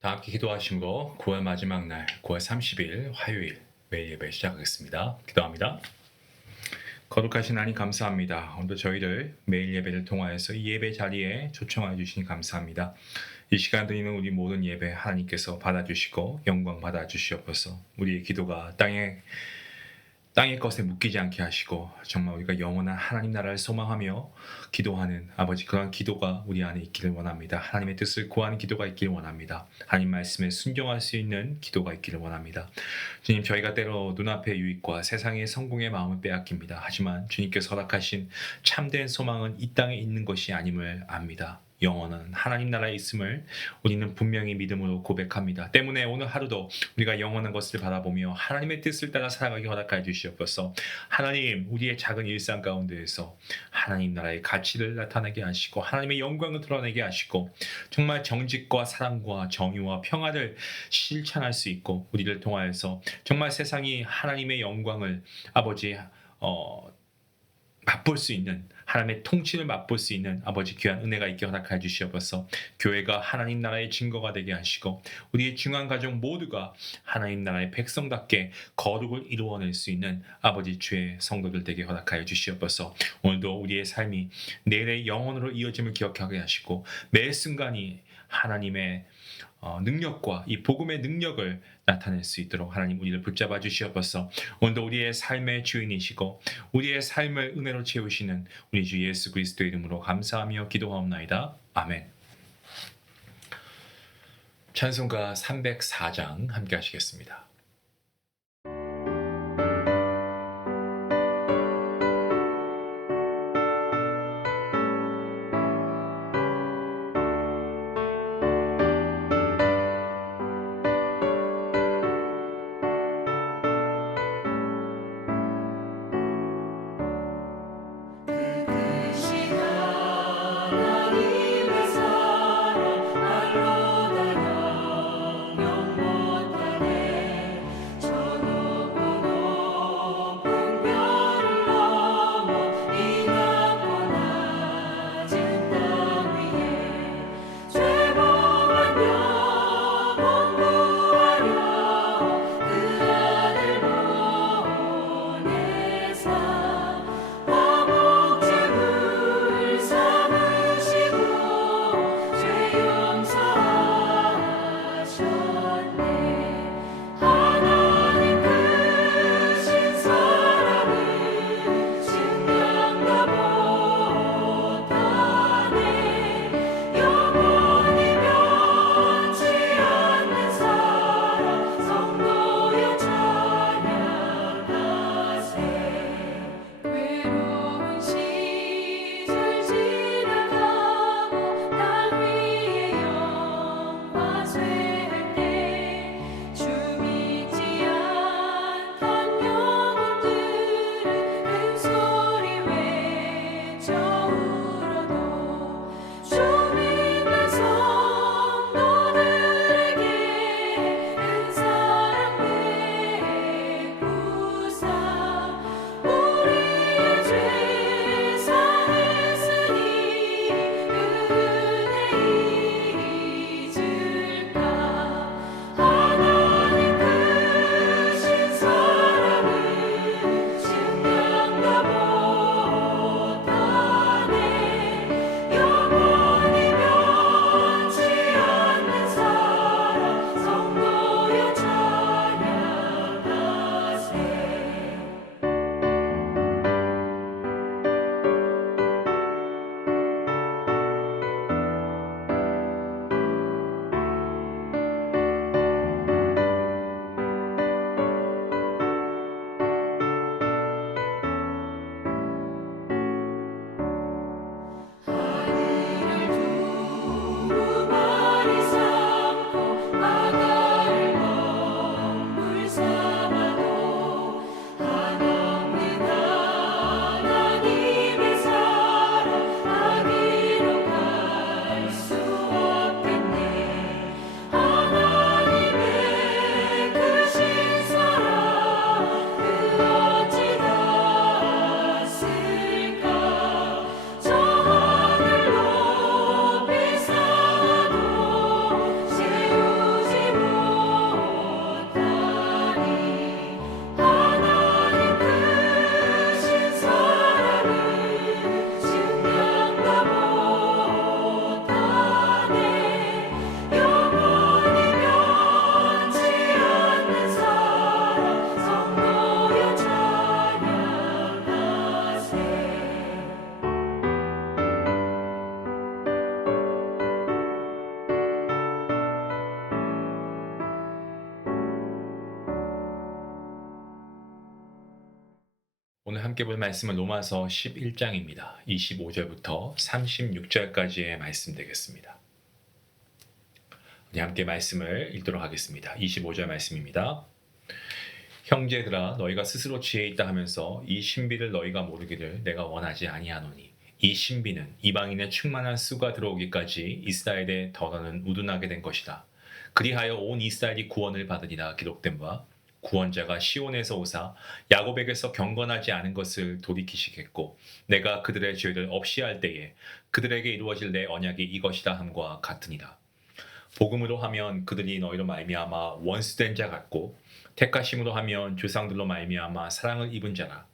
다 함께 기도하심으로 9월 마지막 날 9월 30일 화요일 매일 예배 시작하겠습니다. 기도합니다. 거룩하신 하나님 감사합니다. 오늘도 저희를 매일 예배를 통하여서 이 예배 자리에 초청하여 주시니 감사합니다. 이 시간 드리는 우리 모든 예배 하나님께서 받아주시고 영광 받아주시옵소서. 우리의 기도가 땅의 것에 묶이지 않게 하시고 정말 우리가 영원한 하나님 나라를 소망하며 기도하는 아버지, 그런 기도가 우리 안에 있기를 원합니다. 하나님의 뜻을 구하는 기도가 있기를 원합니다. 하나님 말씀에 순종할 수 있는 기도가 있기를 원합니다. 주님, 저희가 때로 눈앞의 유익과 세상의 성공의 마음을 빼앗깁니다. 하지만 주님께서 허락하신 참된 소망은 이 땅에 있는 것이 아님을 압니다. 영원한 하나님 나라에 있음을 우리는 분명히 믿음으로 고백합니다. 때문에 오늘 하루도 우리가 영원한 것을 바라보며 하나님의 뜻을 따라 살아가기 허락하여 주시옵소서. 하나님, 우리의 작은 일상 가운데에서 하나님 나라의 가치를 나타내게 하시고 하나님의 영광을 드러내게 하시고 정말 정직과 사랑과 정의와 평화를 실천할 수 있고 우리를 통하여서 정말 세상이 하나님의 영광을 아버지 맛볼 수 있는, 하나님의 통치를 맛볼 수 있는 아버지 귀한 은혜가 있게 허락하여 주시옵소서. 교회가 하나님 나라의 증거가 되게 하시고 우리의 중한 가족 모두가 하나님 나라의 백성답게 거룩을 이루어낼 수 있는 아버지 주의 성도들 되게 허락하여 주시옵소서. 오늘도 우리의 삶이 내일의 영혼으로 이어짐을 기억하게 하시고 매 순간이 하나님의 능력과 이 복음의 능력을 나타낼 수 있도록 하나님 우리를 붙잡아 주시옵소서. 오늘도 우리의 삶의 주인이시고 우리의 삶을 은혜로 채우시는 우리 주 예수 그리스도의 이름으로 감사하며 기도하옵나이다. 아멘. 찬송가 304장 함께 하시겠습니다. 오늘 함께 볼 말씀은 로마서 11장입니다. 25절부터 36절까지의 말씀 되겠습니다. 우리 함께 말씀을 읽도록 하겠습니다. 25절 말씀입니다. 형제들아 너희가 스스로 지혜 있다 하면서 이 신비를 너희가 모르기를 내가 원하지 아니하노니 이 신비는 이방인의 충만한 수가 들어오기까지 이스라엘의 더러는 우둔하게 된 것이다. 그리하여 온 이스라엘이 구원을 받으리라 기록된 바 구원자가 시온에서 오사 야곱에게서 경건하지 않은 것을 돌이키시겠고 내가 그들의 죄를 없이 할 때에 그들에게 이루어질 내 언약이 이것이다 함과 같으니라. 복음으로 하면 그들이 너희로 말미암아 원수된 자 같고 택하심으로 하면 조상들로 말미암아 사랑을 입은 자라.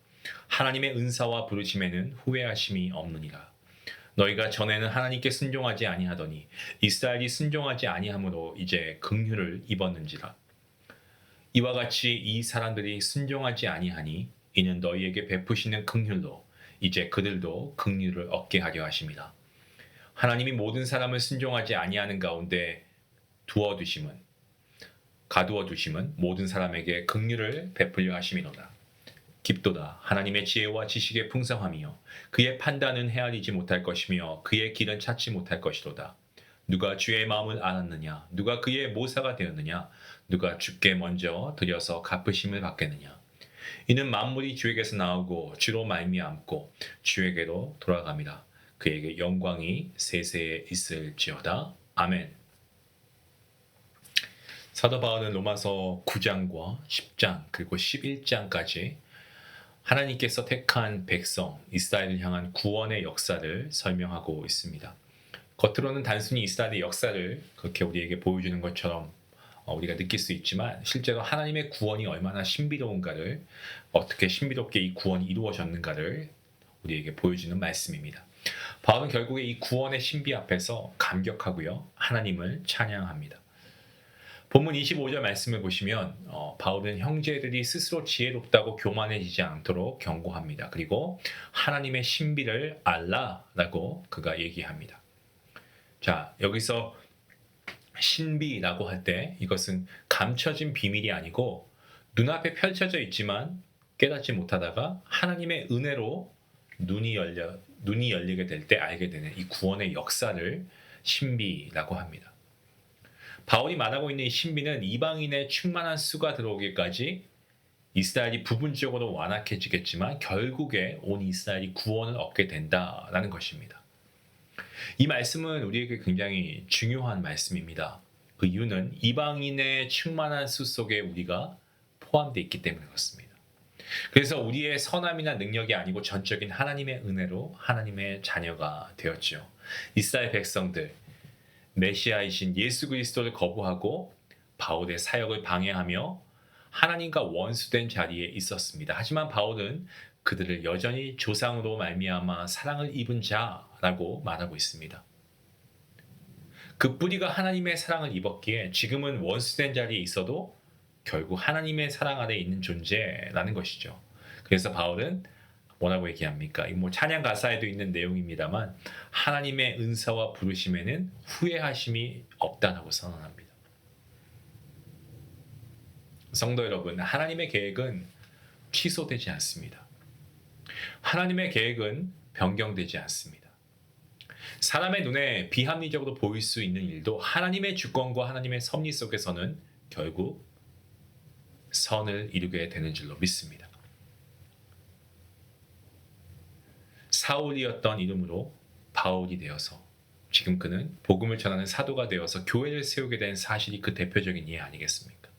하나님의 은사와 부르심에는 후회하심이 없느니라. 너희가 전에는 하나님께 순종하지 아니하더니 이스라엘이 순종하지 아니하므로 이제 긍휼을 입었는지라. 이와 같이 이 사람들이 순종하지 아니하니 이는 너희에게 베푸시는 긍휼로 이제 그들도 긍휼을 얻게 하려 하심이라. 하나님이 모든 사람을 순종하지 아니하는 가운데 가두어 두심은 모든 사람에게 긍휼을 베풀려 하심이로다. 깊도다. 하나님의 지혜와 지식의 풍성함이요 그의 판단은 헤아리지 못할 것이며 그의 길은 찾지 못할 것이로다. 누가 주의 마음을 알았느냐? 누가 그의 모사가 되었느냐? 누가 주께 먼저 드려서 갚으심을 받겠느냐? 이는 만물이 주에게서 나오고 주로 말미암고 주에게로 돌아갑니다. 그에게 영광이 세세에 있을지어다. 아멘. 사도 바울은 로마서 9장과 10장 그리고 11장까지 하나님께서 택한 백성 이스라엘을 향한 구원의 역사를 설명하고 있습니다. 겉으로는 단순히 이스라엘의 역사를 그렇게 우리에게 보여주는 것처럼 우리가 느낄 수 있지만 실제로 하나님의 구원이 얼마나 신비로운가를 어떻게 신비롭게 이 구원이 이루어졌는가를 우리에게 보여주는 말씀입니다. 바울은 결국에 이 구원의 신비 앞에서 감격하고요. 하나님을 찬양합니다. 본문 25절 말씀을 보시면 바울은 형제들이 스스로 지혜롭다고 교만해지지 않도록 경고합니다. 그리고 하나님의 신비를 알라라고 그가 얘기합니다. 자, 여기서 신비라고 할 때 이것은 감춰진 비밀이 아니고 눈앞에 펼쳐져 있지만 깨닫지 못하다가 하나님의 은혜로 눈이 열리게 될 때 알게 되는 이 구원의 역사를 신비라고 합니다. 바울이 말하고 있는 이 신비는 이방인의 충만한 수가 들어오기까지 이스라엘이 부분적으로 완악해지겠지만 결국에 온 이스라엘이 구원을 얻게 된다라는 것입니다. 이 말씀은 우리에게 굉장히 중요한 말씀입니다. 그 이유는 이방인의 충만한 수 속에 우리가 포함되어 있기 때문에 그렇습니다. 그래서 우리의 선함이나 능력이 아니고 전적인 하나님의 은혜로 하나님의 자녀가 되었죠. 이스라엘 백성들 메시아이신 예수 그리스도를 거부하고 바울의 사역을 방해하며 하나님과 원수된 자리에 있었습니다. 하지만 바울은 그들을 여전히 조상으로 말미암아 사랑을 입은 자라고 말하고 있습니다. 그 뿌리가 하나님의 사랑을 입었기에 지금은 원수된 자리에 있어도 결국 하나님의 사랑 아래 있는 존재라는 것이죠. 그래서 바울은 뭐라고 얘기합니까? 찬양 가사에도 있는 내용입니다만 하나님의 은사와 부르심에는 후회하심이 없다라고 선언합니다. 성도 여러분, 하나님의 계획은 취소되지 않습니다. 하나님의 계획은 변경되지 않습니다. 사람의 눈에 비합리적으로 보일 수 있는 일도 하나님의 주권과 하나님의 섭리 속에서는 결국 선을 이루게 되는 줄로 믿습니다. 사울이었던 이름으로 바울이 되어서 지금 그는 복음을 전하는 사도가 되어서 교회를 세우게 된 사실이 그 대표적인 예 아니겠습니까?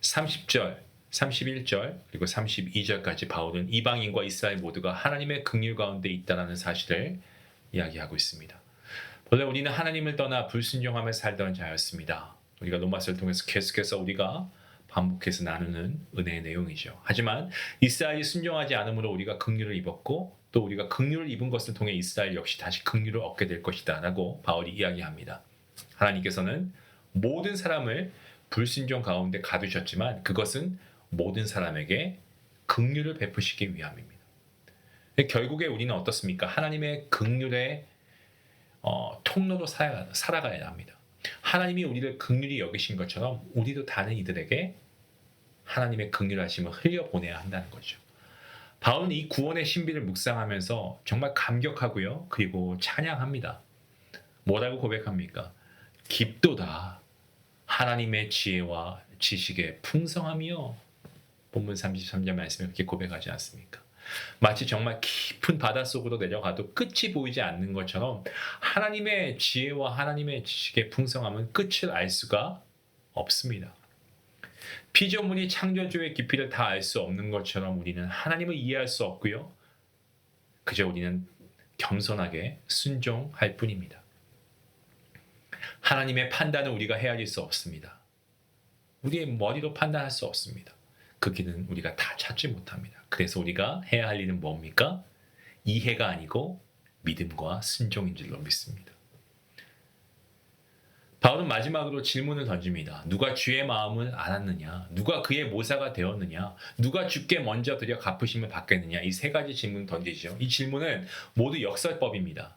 30절, 31절 그리고 32절까지 바울은 이방인과 이스라엘 모두가 하나님의 긍휼 가운데 있다는 사실을 이야기하고 있습니다. 본래 우리는 하나님을 떠나 불순종하며 살던 자였습니다. 우리가 로마서를 통해서 계속해서 우리가 반복해서 나누는 은혜의 내용이죠. 하지만 이스라엘이 순종하지 않으므로 우리가 긍휼을 입었고 또 우리가 긍휼을 입은 것을 통해 이스라엘 역시 다시 긍휼을 얻게 될 것이다 라고 바울이 이야기합니다. 하나님께서는 모든 사람을 불순종 가운데 가두셨지만 그것은 모든 사람에게 긍휼을 베푸시기 위함입니다. 결국에 우리는 어떻습니까? 하나님의 긍휼의 통로로 살아가야 합니다. 하나님이 우리를 긍휼히 여기신 것처럼 우리도 다른 이들에게 하나님의 긍휼하심을 흘려보내야 한다는 거죠. 바울은 이 구원의 신비를 묵상하면서 정말 감격하고요. 그리고 찬양합니다. 뭐라고 고백합니까? 깊도다 하나님의 지혜와 지식의 풍성함이요. 본문 33절 말씀에 그렇게 고백하지 않습니까? 마치 정말 깊은 바닷속으로 내려가도 끝이 보이지 않는 것처럼 하나님의 지혜와 하나님의 지식의 풍성함은 끝을 알 수가 없습니다. 피조물이 창조주의 깊이를 다 알 수 없는 것처럼 우리는 하나님을 이해할 수 없고요. 그저 우리는 겸손하게 순종할 뿐입니다. 하나님의 판단을 우리가 헤아릴 수 없습니다. 우리의 머리로 판단할 수 없습니다. 그 길은 우리가 다 찾지 못합니다. 그래서 우리가 해야 할 일은 뭡니까? 이해가 아니고 믿음과 순종인 줄로 믿습니다. 바울은 마지막으로 질문을 던집니다. 누가 주의 마음을 알았느냐? 누가 그의 모사가 되었느냐? 누가 주께 먼저 드려 갚으심을 받겠느냐? 이 세 가지 질문을 던지죠. 이 질문은 모두 역설법입니다.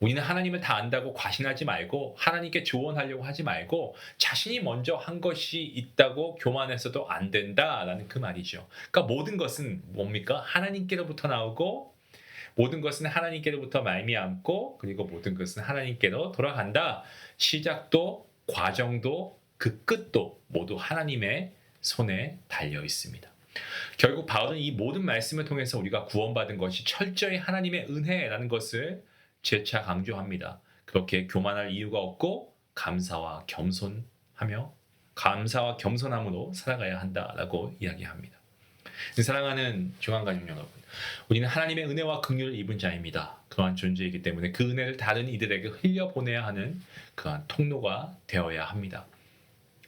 우리는 하나님을 다 안다고 과신하지 말고 하나님께 조언하려고 하지 말고 자신이 먼저 한 것이 있다고 교만해서도 안 된다라는 그 말이죠. 그러니까 모든 것은 뭡니까? 하나님께로부터 나오고 모든 것은 하나님께로부터 말미암고 그리고 모든 것은 하나님께로 돌아간다. 시작도 과정도 그 끝도 모두 하나님의 손에 달려 있습니다. 결국 바울은 이 모든 말씀을 통해서 우리가 구원받은 것이 철저히 하나님의 은혜라는 것을 재차 강조합니다. 그렇게 교만할 이유가 없고 감사와 겸손함으로 살아가야 한다라고 이야기합니다. 사랑하는 중앙가족 여러분, 우리는 하나님의 은혜와 긍휼을 입은 자입니다. 그러한 존재이기 때문에 그 은혜를 다른 이들에게 흘려보내야 하는 그러한 통로가 되어야 합니다.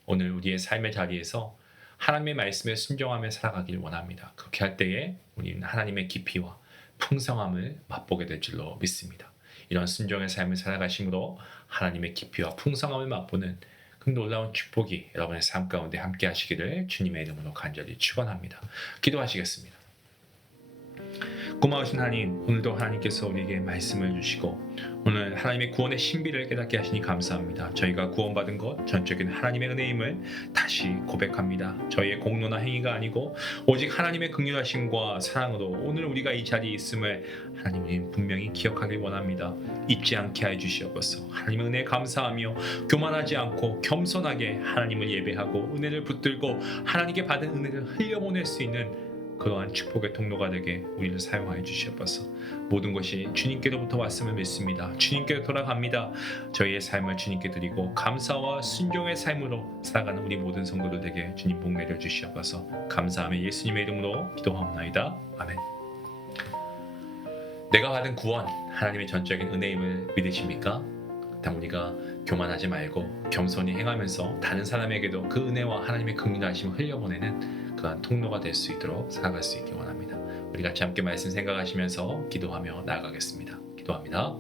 오늘 우리의 삶의 자리에서 하나님의 말씀에 순종하며 살아가길 원합니다. 그렇게 할 때에 우리는 하나님의 깊이와 풍성함을 맛보게 될 줄로 믿습니다. 이런 순종의 삶을 살아가심으로 하나님의 깊이와 풍성함을 맛보는 그 놀라운 축복이 여러분의 삶 가운데 함께 하시기를 주님의 이름으로 간절히 축원합니다. 기도하시겠습니다. 고마우신 하나님, 오늘도 하나님께서 우리에게 말씀을 주시고 오늘 하나님의 구원의 신비를 깨닫게 하시니 감사합니다. 저희가 구원받은 것 전적인 하나님의 은혜임을 다시 고백합니다. 저희의 공로나 행위가 아니고 오직 하나님의 긍휼하심과 사랑으로 오늘 우리가 이 자리에 있음을 하나님 분명히 기억하길 원합니다. 잊지 않게 해주시옵소서. 하나님의 은혜에 감사하며 교만하지 않고 겸손하게 하나님을 예배하고 은혜를 붙들고 하나님께 받은 은혜를 흘려보낼 수 있는 그러한 축복의 통로가 되게 우리를 사용하여 주시옵소서. 모든 것이 주님께로부터 왔음을 믿습니다. 주님께로 돌아갑니다. 저희의 삶을 주님께 드리고 감사와 순종의 삶으로 살아가는 우리 모든 성도들 되게 주님 복 내려 주시옵소서. 감사하며 예수님의 이름으로 기도하옵나이다. 아멘. 내가 받은 구원, 하나님의 전적인 은혜임을 믿으십니까? 단 우리가 교만하지 말고 겸손히 행하면서 다른 사람에게도 그 은혜와 하나님의 긍휼하심을 흘려보내는 그런 통로가 될 수 있도록 살아갈 수 있기 원합니다. 우리 같이 함께 말씀 생각하시면서 기도하며 나아가겠습니다. 기도합니다.